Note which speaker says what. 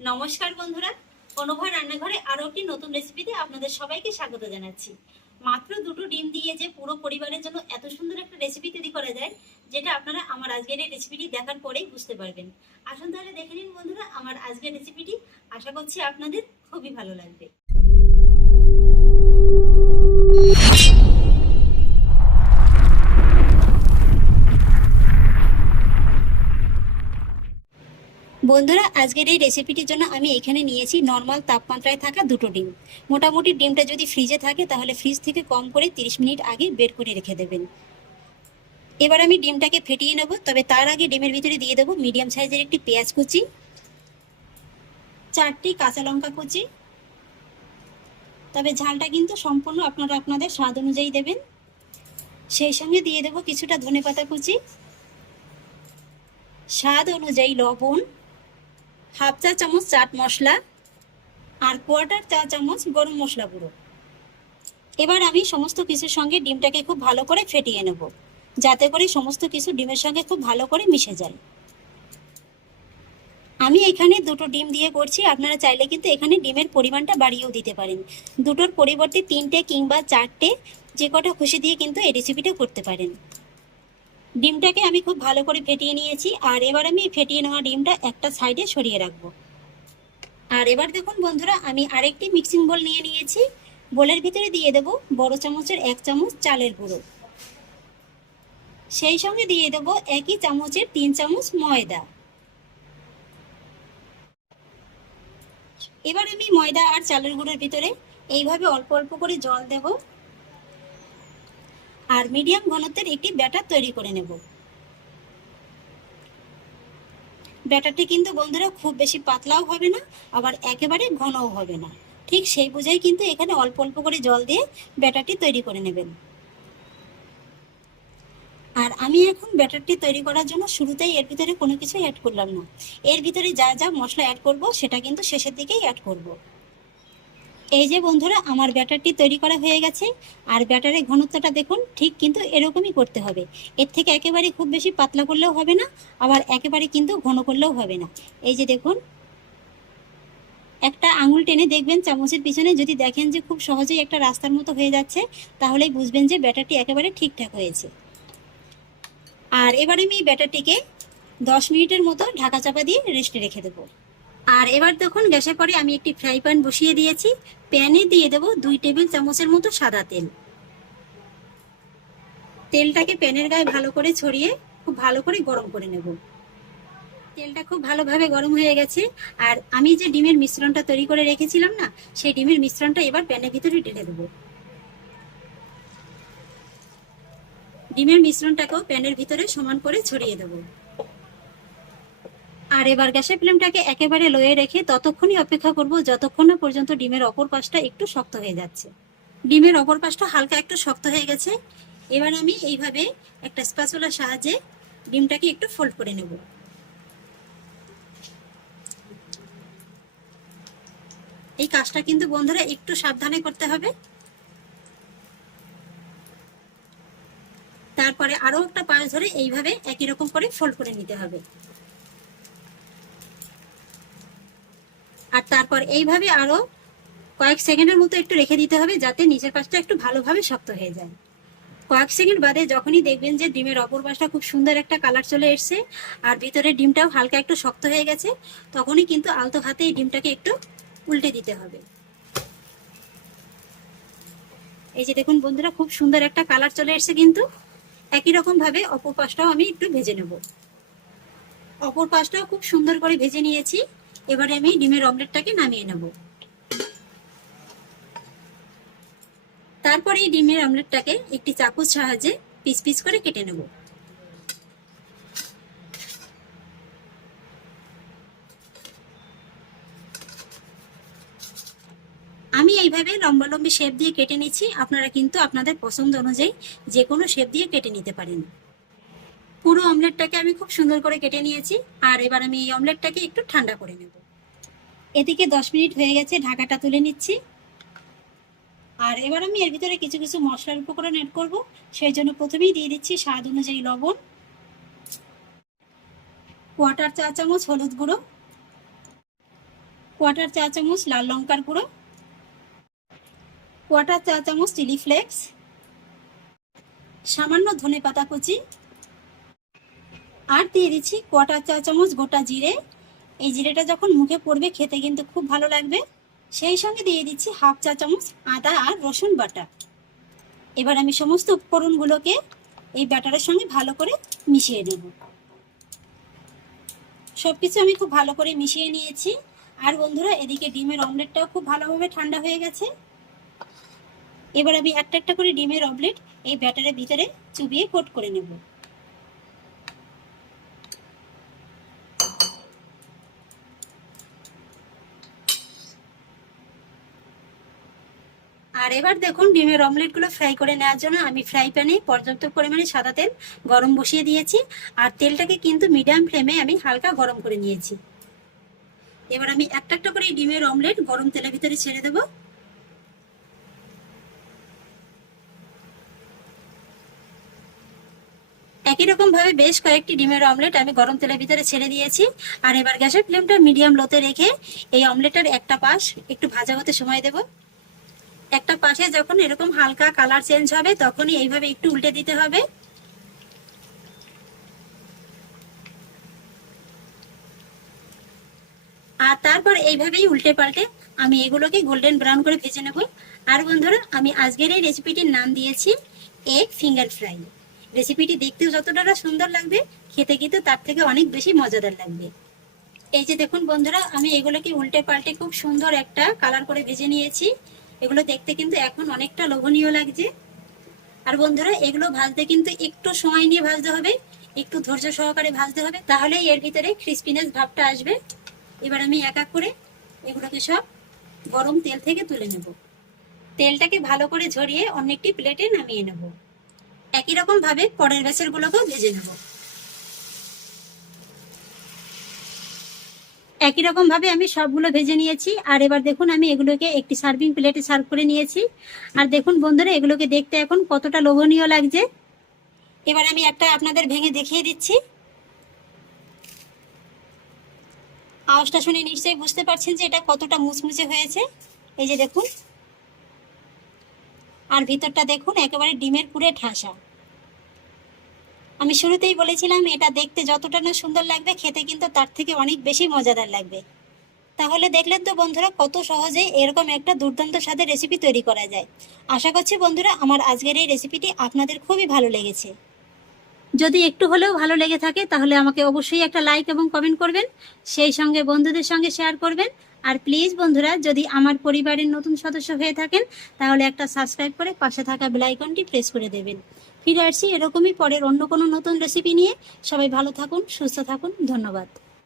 Speaker 1: নমস্কার বন্ধুরা। অনুভয় রান্নাঘরে আরও একটি নতুন রেসিপিতে আপনাদের সবাইকে স্বাগত জানাচ্ছি। মাত্র দুটো ডিম দিয়ে যে পুরো পরিবারের জন্য এত সুন্দর একটা রেসিপি তৈরি করা যায়, যেটা আপনারা আমার আজকের এই রেসিপিটি দেখার পরেই বুঝতে পারবেন। আসুন তাহলে দেখে নিন বন্ধুরা আমার আজকের রেসিপিটি আশা করছি আপনাদের খুবই ভালো লাগবে। বন্ধুরা, আজকের এই রেসিপিটির জন্য আমি এখানে নিয়েছি নর্মাল তাপমাত্রায় থাকা দুটো ডিম। মোটামুটি ডিমটা যদি ফ্রিজে থাকে, তাহলে ফ্রিজ থেকে কম করে 30 মিনিট আগে বের করে রেখে দেবেন। এবার আমি ডিমটাকে ফেটিয়ে নেব, তবে তার আগে ডিমের ভিতরে দিয়ে দেবো মিডিয়াম সাইজের একটি পেঁয়াজ কুচি, চারটি কাঁচা লঙ্কা কুচি। তবে ঝালটা কিন্তু সম্পূর্ণ আপনারা আপনাদের স্বাদ অনুযায়ী দেবেন। সেই সঙ্গে দিয়ে দেবো কিছুটা ধনেপাতা কুচি। স্বাদ অনুযায়ী লবণ। হাফ চা চামচ চাট মশলা আর কোয়ার্টার চা চামচ গরম মশলা গুঁড়ো। এবার আমি সমস্ত কিছুর সঙ্গে ডিমটাকে খুব ভালো করে ফেটিয়ে নেব, যাতে করে সমস্ত কিছু ডিমের সঙ্গে খুব ভালো করে মিশে যায়। আমি এখানে দুটো ডিম দিয়ে করছি, আপনারা চাইলে কিন্তু এখানে ডিমের পরিমাণটা বাড়িয়েও দিতে পারেন। দুটোর পরিবর্তে তিনটে কিংবা চারটে যে কটা খুশি দিয়ে কিন্তু এই রেসিপিটা করতে পারেন। ডিমটাকে আমি খুব ভালো করে ফেটিয়ে নিয়েছি, আর এবার আমি ফেটিয়ে নেওয়া ডিমটা একটা সাইডে সরিয়ে রাখব। আর এবার দেখুন বন্ধুরা, আমি আরেকটি মিক্সিং বোল নিয়ে নিয়েছি। বোলের ভিতরে দিয়ে দেব বড় চামচের এক চামচ চালের গুঁড়ো। সেই সঙ্গে দিয়ে দেব একই চামচের তিন চামচ ময়দা। এবার আমি ময়দা আর চালের গুঁড়োর ভিতরে এইভাবে অল্প অল্প করে জল দেবো। আর মিডিয়াম ঘনত্বের একটি ব্যাটার তৈরি করে নেব। ব্যাটারটি কিন্তু বন্ধুরা খুব বেশি পাতলাও হবে না, আবার একেবারে ঘনও হবে না। ঠিক সেই বুঝেই কিন্তু এখানে অল্প অল্প করে জল দিয়ে ব্যাটারটি তৈরি করে নেবেন। আর আমি এখন ব্যাটারটি তৈরি করার জন্য শুরুতেই এর ভিতরে কোনো কিছু অ্যাড করলাম না। এর ভিতরে যা যা মশলা অ্যাড করব, সেটা কিন্তু শেষের দিকেই অ্যাড করব। এই যে বন্ধুরা, আমার ব্যাটারটি তৈরি করা হয়ে গেছে। আর ব্যাটারের ঘনত্বটা দেখুন, ঠিক কিন্তু এরকমই করতে হবে। এর থেকে একেবারে খুব বেশি পাতলা করলেও হবে না, আবার একেবারে কিন্তু ঘন করলেও হবে না। এই যে দেখুন, একটা আঙুল টেনে দেখবেন চামচের পিছনে, যদি দেখেন যে খুব সহজেই একটা রাস্তার মতো হয়ে যাচ্ছে, তাহলেই বুঝবেন যে ব্যাটারটি একেবারে ঠিকঠাক হয়েছে। আর এবারে আমি ব্যাটারটিকে দশ মিনিটের মতো ঢাকা চাপা দিয়ে রেস্টে রেখে দেবো। আর এবার দেখুন গ্যাসে পরে আমি একটি ফ্রাই প্যান বসিয়ে দিয়েছি। প্যানে দিয়ে দেবো দুই টেবিল চামচের মতো সাদা তেল। তেলটাকে প্যানের গায়ে ভালো করে ছড়িয়ে খুব ভালো করে গরম করে নেব। তেলটা খুব ভালোভাবে গরম হয়ে গেছে। আর আমি যে ডিমের মিশ্রণটা তৈরি করে রেখেছিলাম না, সেই ডিমের মিশ্রণটা এবার প্যানের ভিতরে ঢেলে দেবো। ডিমের মিশ্রণটাকেও প্যানের ভিতরে সমান করে ছড়িয়ে দেবো। আর এবার গ্যাসের ফ্লেমটাকে একেবারে লোয়ে রেখে ততক্ষণই অপেক্ষা করব যতক্ষণ না পর্যন্ত ডিমের অপর পাশটা একটু শক্ত হয়ে যাচ্ছে। ডিমের অপর পাশটা হালকা একটু শক্ত হয়ে গেছে। এবার আমি এইভাবে একটা স্প্যাচুলার সাহায্যে ডিমটাকে একটু ফোল্ড করে নেব। এই কাজটা কিন্তু বন্ধুরা একটু সাবধানে করতে হবে। তারপরে আরও একটা পাশ ধরে এইভাবে একই রকম করে ফোল্ড করে নিতে হবে। আর তারপর এইভাবে আরও কয়েক সেকেন্ডের মতো একটু রেখে দিতে হবে যাতে নিচের পাশটা একটু ভালোভাবে শক্ত হয়ে যায়। কয়েক সেকেন্ড বাদে যখনই দেখবেন যে ডিমের অপর পাশটা খুব সুন্দর একটা কালার চলে এসছে আর ভিতরে ডিমটাও হালকা একটু শক্ত হয়ে গেছে, তখনই কিন্তু আলতো হাতে এই ডিমটাকে একটু উল্টে দিতে হবে। এই যে দেখুন বন্ধুরা, খুব সুন্দর একটা কালার চলে এসছে কিন্তু। একই রকম ভাবে অপর পাশটাও আমি একটু ভেজে নেব। অপর পাশটাও খুব সুন্দর করে ভেজে নিয়েছি। এবারে আমি ডিমের অমলেটটাকে নামিয়ে নেব। তারপরে এই ডিমের অমলেটটাকে একটি চাকুর সাহায্যে পিস পিস করে কেটে নেব। আমি এইভাবে লম্বা লম্বি শেপ দিয়ে কেটে নিচ্ছি। আপনারা কিন্তু আপনাদের পছন্দ অনুযায়ী যে কোনো শেপ দিয়ে কেটে নিতে পারেন। পুরো অমলেটটাকে আমি খুব সুন্দর করে কেটে নিয়েছি, আর এবার আমি এই অমলেটটাকে একটু ঠান্ডা করে নেব। এদিকে দশ মিনিট হয়ে গেছে, ঢাকাটা তুলে নিচ্ছি। আর এবার আমি এর ভিতরে কিছু কিছু মশলার উপকরণ অ্যাড করব, সেই জন্য প্রথমেই দিয়ে দিচ্ছি স্বাদ অনুযায়ী লবণ কোয়াটার চা চামচ হলুদ গুঁড়ো কোয়াটার চা চামচ লাল লঙ্কার গুঁড়ো কোয়াটার চা চামচ চিলি ফ্লেক্স, সামান্য ধনে পাতা কুচি আর দিয়ে দিচ্ছি কোয়াটার চা চামচ গোটা জিরে। এই জিরেটা যখন মুখে পড়বে খেতে কিন্তু খুব ভালো লাগবে। সেই সঙ্গে দিয়ে দিচ্ছি হাফ চা চামচ আদা আর রসুন বাটা। এবার আমি সমস্ত উপকরণগুলোকে এই ব্যাটারের সঙ্গে ভালো করে মিশিয়ে নেব। সব কিছু আমি খুব ভালো করে মিশিয়ে নিয়েছি। আর বন্ধুরা, এদিকে ডিমের অমলেটটাও খুব ভালোভাবে ঠান্ডা হয়ে গেছে। এবার আমি একটা একটা করে ডিমের অমলেট এই ব্যাটারের ভিতরে চুবিয়ে কোট করে নেব। আর এবার দেখুন, ডিমের অমলেটগুলো ফ্রাই করে নেওয়ার জন্য আমি ফ্রাই প্যানে পর্যাপ্ত পরিমাণে সাদা তেল গরম বসিয়ে দিয়েছি। আর তেলটাকে কিন্তু মিডিয়াম ফ্লেমে আমি হালকা গরম করে নিয়েছি। এবার আমি একটা একটা করে ডিমের অমলেট গরম তেলের ভিতরে ছেড়ে দেবো। একই রকম ভাবে বেশ কয়েকটি ডিমের অমলেট আমি গরম তেলের ভিতরে ছেড়ে দিয়েছি। আর এবার গ্যাসের ফ্লেমটা মিডিয়াম লোতে রেখে এই অমলেটের একটা পাশ একটু ভাজা হতে সময় দেব। একটা পাশে যখন এরকম হালকা কালার চেঞ্জ হবে, তখনই এইভাবে একটু উল্টে দিতে হবে। আর তারপর এইভাবেই উল্টে পাল্টে আমি এগুলোকে গোল্ডেন ব্রাউন করে ভেজে নেব। আর বন্ধুরা, আমি আজকের এই রেসিপিটির নাম দিয়েছি এগ ফিঙ্গার ফ্রাই রেসিপিটি দেখতেও যতটা সুন্দর লাগবে, খেতে কিন্তু তার থেকে অনেক বেশি মজাদার লাগবে। এই যে দেখুন বন্ধুরা, আমি এগুলোকে উল্টে পাল্টে খুব সুন্দর একটা কালার করে ভেজে নিয়েছি। এগুলো দেখতে কিন্তু এখন অনেকটা লোভনীয় লাগছে। আর বন্ধুরা, এগুলো ভাজতে কিন্তু একটু সময় নিয়ে ভাজতে হবে, একটু ধৈর্য সহকারে ভাজতে হবে তাহলে এর ভিতরে ক্রিস্পিনেস ভাবটা আসবে। এবার আমি এক এক করে এগুলোকে সব গরম তেল থেকে তুলে নেব। তেলটাকে ভালো করে ঝরিয়ে অন্য একটি প্লেটে নামিয়ে নেব। একই রকম ভাবে পরের ব্যাচের গুলোকেও ভেজে নেব। একই রকম ভাবে আমি সবগুলো ভেজে নিয়েছি। আর এবার দেখুন আমি এগুলোকে একটি সার্ভিং প্লেটে সার্ভ করে নিয়েছি। আর দেখুন বন্ধুরা, এগুলোকে দেখতে এখন কতটা লোভনীয় লাগছে। এবার আমি একটা আপনাদের ভেঙে দেখিয়ে দিচ্ছি। আওয়াজটা শুনে নিশ্চয়ই বুঝতে পারছেন যে এটা কতটা মুচমুচে হয়েছে। এই যে দেখুন। আর ভিতরটা দেখুন, একেবারে ডিমের পুরে ঠাসা। আমি শুরুতেই বলেছিলাম, এটা দেখতে যতটা না সুন্দর লাগবে, খেতে কিন্তু তার থেকে অনেক বেশি মজাদার লাগবে। তাহলে দেখলেন তো বন্ধুরা, কত সহজেই এরকম একটা দুর্দান্ত স্বাদের রেসিপি তৈরি করা যায়। আশা করছি বন্ধুরা, আমার আজকের এই রেসিপিটি আপনাদের খুবই ভালো লেগেছে। যদি একটু হলেও ভালো লেগে থাকে, তাহলে আমাকে অবশ্যই একটা লাইক এবং কমেন্ট করবেন, সেই সঙ্গে বন্ধুদের সঙ্গে শেয়ার করবেন। আর প্লিজ বন্ধুরা, যদি আমার পরিবারের নতুন সদস্য হয়ে থাকেন, তাহলে একটা সাবস্ক্রাইব করে পাশে থাকা বেল আইকনটি প্রেস করে দেবেন। ফিরে আসছি এরকমই পরের অন্য কোনো নতুন রেসিপি নিয়ে। সবাই ভালো থাকুন, সুস্থ থাকুন, ধন্যবাদ।